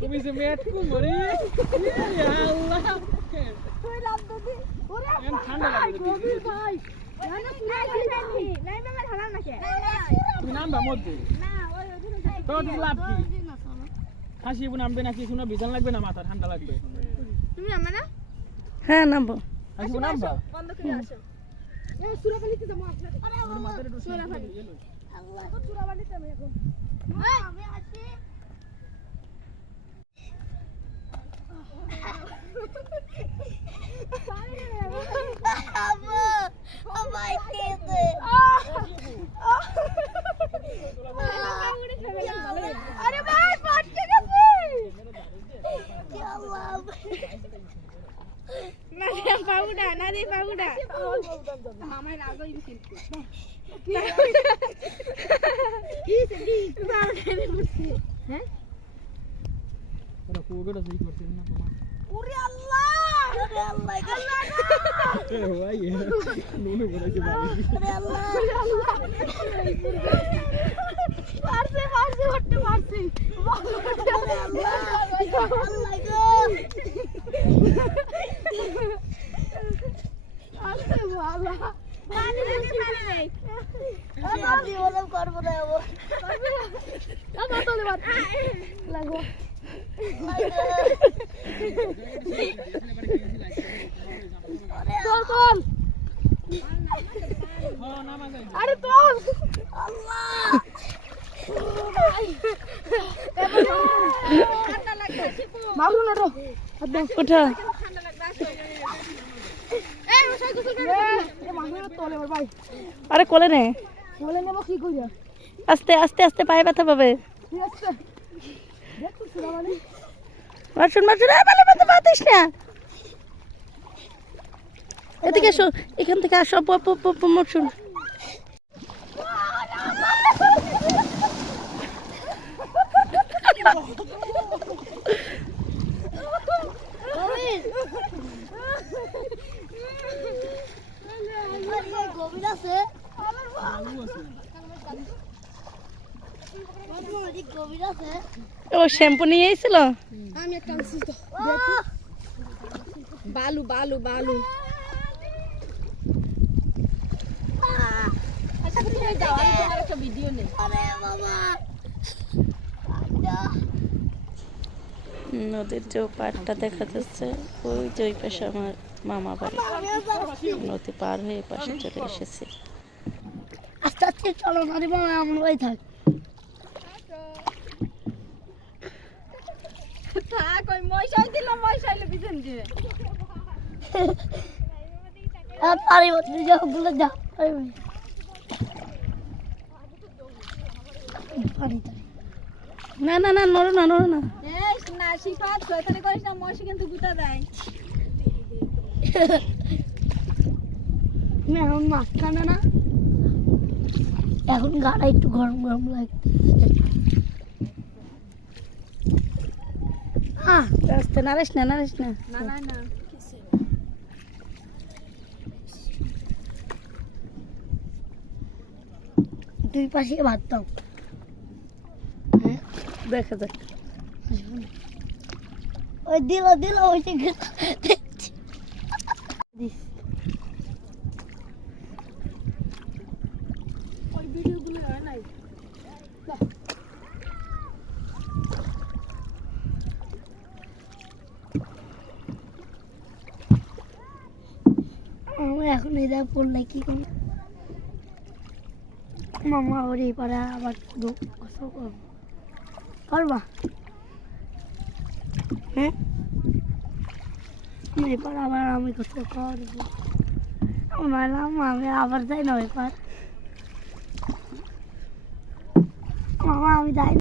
তুমি যে মেট কো মরি আল্লাহ ঠান্ডা গভীর ভাই নামবা মধ্যে তো লাভ কি? হাসি নামবে না কিছু না বিছান লাগবে না মাথা ঠান্ডা লাগবে তুমি নামবে না হ্যাঁ নামবো হাসি নামবা বন্ধ করে আসো এই সুরাপালিতে যাব আপনাদের সুরাপালি আল্লাহ তো সুরাপালিতে আমি এখন আমি আসি আমার কেঁদে আরে ভাই পাটকে গেছে না রে পাউডা না রে পাউডা আমার আগই কিন্তু কি কি হ্যাঁ? ওরা কোগড়া সই করছেন না তোমার? ওরে আল্লাহ! ওরে আল্লাহ আল্লাহ এ ভাই নুনু বলেছে বাড়ি। ওরে আল্লাহ! আল্লাহ পারছে পারছে হটতে পারছে ওরে আল্লাহ আল্লাহ গো আস্তে বাবা পানি নেই পানি নেই আমার জীবন করব না ও করবে না আমার তোলে বাদ লাগো চল চল হ্যাঁ নামা যাই আরে চল আল্লাহ ঠান্ডা লাগবে শিপু মাগু না তো ওঠা আরে কোলে নে? বলে নেব কি কইরা আস্তে আস্তে আস্তে পায়ে ব্যথা পাবে। ব্যথা পাতিস না। এদিকে এসো এখান থেকে আসো ও শ্যাম্পু নিয়ে এসেছিল? আমি একটা বালু বালু। বালু নদীর যে পাড়টা দেখা যাচ্ছে ওই যে ওই পাশে আমার মামা বাড়ি। নদী পার হয়ে পাশে চলে এসেছি। চলো নদী বাবা এমন ওই থাক। থাক ওই মশাই পিছন দিয়ে। আর পারি বলতে যাও বলে যা পারি পারি না না না নড়ো না নড়ো না। না শিফাত শয়তানি করিস না মশি কিন্তু গুতা দেয়। তুমি এখন মাঝখানে না এখন গাটা একটু গরম গরম লাগছে হ্যাঁ নারিস না না। না দুই পাশে ভাবতাম দেখা যাক। ওই দিল দিল ওই দেখছি ওই ভিডিওগুলো হয় নাই আমার এখন এটা পড়লে কি করব? মামা, ওর এই পারে আবার কত পারবা হ্যাঁ? এবার আবার আমি কত করব। মারলাম আমি আবার যাই না এবার মামা, আমি যাই।